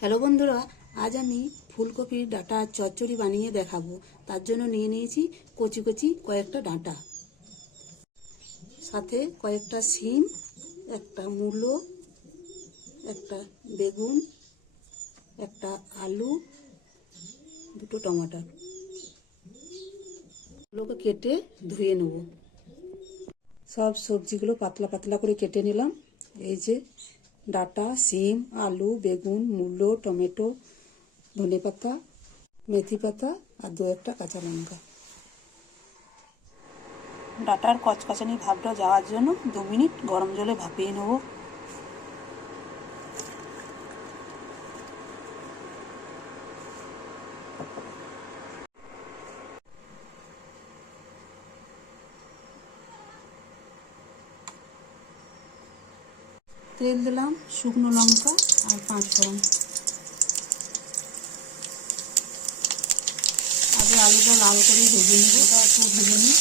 Hello বন্ধুরা, আজ আমি ফুলকপির ডাঁটা চচ্চড়ি বানিয়ে দেখাবো। তার জন্য নিয়ে নিয়েছি কচি কচি কয়েকটা ডাঁটা, সাথে কয়েকটা শিম, একটা মূলো, একটা বেগুন, একটা আলু, দুটো টমাটো। এগুলোকে কেটে ধুয়ে নেব। সব সবজিগুলো পাতলা পাতলা করে কেটে নিলাম। এই যে ডাঁটা, শিম, আলু, বেগুন, মূলো, টমেটো, ধনেপাতা, মেথি পাতা আর দু একটা কাঁচা লঙ্কা। ডাঁটার কচকচানি ভাবটা যাওয়ার জন্য 2 মিনিট গরম জলে ভাপিয়ে নেব। তেল দিলাম, শুকনো লঙ্কা আর 5 ফোড়ন। আগে আলুটা লাল করে ভেজে নেব, ওটা একটু ভেজে নিই।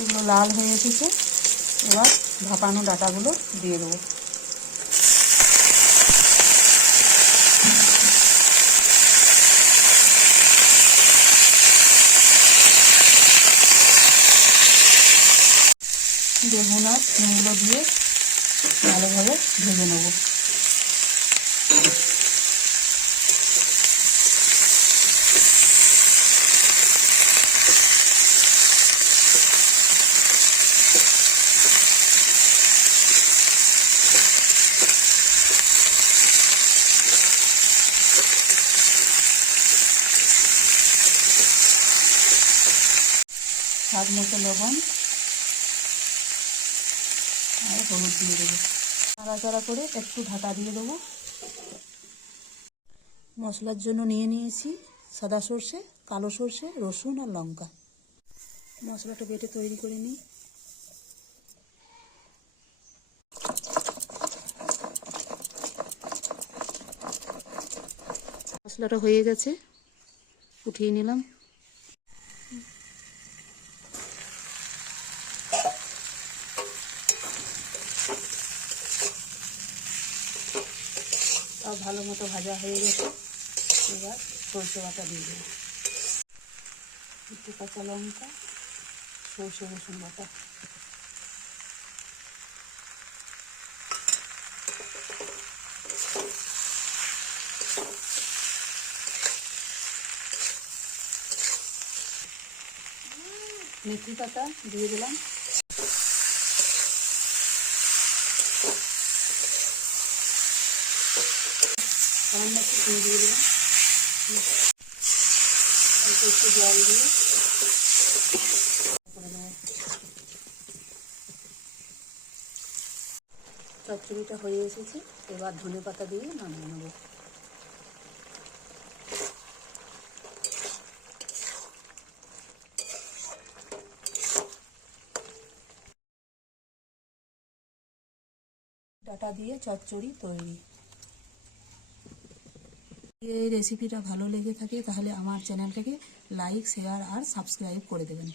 এগুলো লাল হয়ে এসেছে, এবার ভাপানো ডাঁটাগুলো দিয়ে দেবো। বেগুন আর শিমগুলো দিয়ে ভালোভাবে ভেজে নেব। স্বাদ মতো লবণ আর হলুদ দিয়ে দেবো। নাড়াচাড়া করে একটু ঢাকা দিয়ে দেবো। মশলার জন্য নিয়ে নিয়েছি সাদা সর্ষে, কালো সর্ষে, রসুন আর লঙ্কা। মশলাটা বেটে তৈরি করে নিই। মশলাটা হয়ে গেছে, উঠিয়ে নিলাম। তাও ভালো মতো ভাজা হয়ে গেছে। এবার সরষে বাটা দিয়ে দেবো, একটু কাঁচা লঙ্কা, সরষে রসুন বাটা। মেথি পাতা দিয়ে দিলাম। সামান্য একটু চিনি দিয়ে দিলাম, অল্প একটু জল দিয়ে করে দেবো। চচ্চড়িটা হয়ে এসেছে, এবার ধনে পাতা দিয়ে নামিয়ে নেব। ডাঁটা দিয়ে চচ্চড়ি তৈরি। এই রেসিপিটা ভালো লেগে থাকে তাহলে আমার চ্যানেলটাকে লাইক, শেয়ার আর সাবস্ক্রাইব করে দেবেন।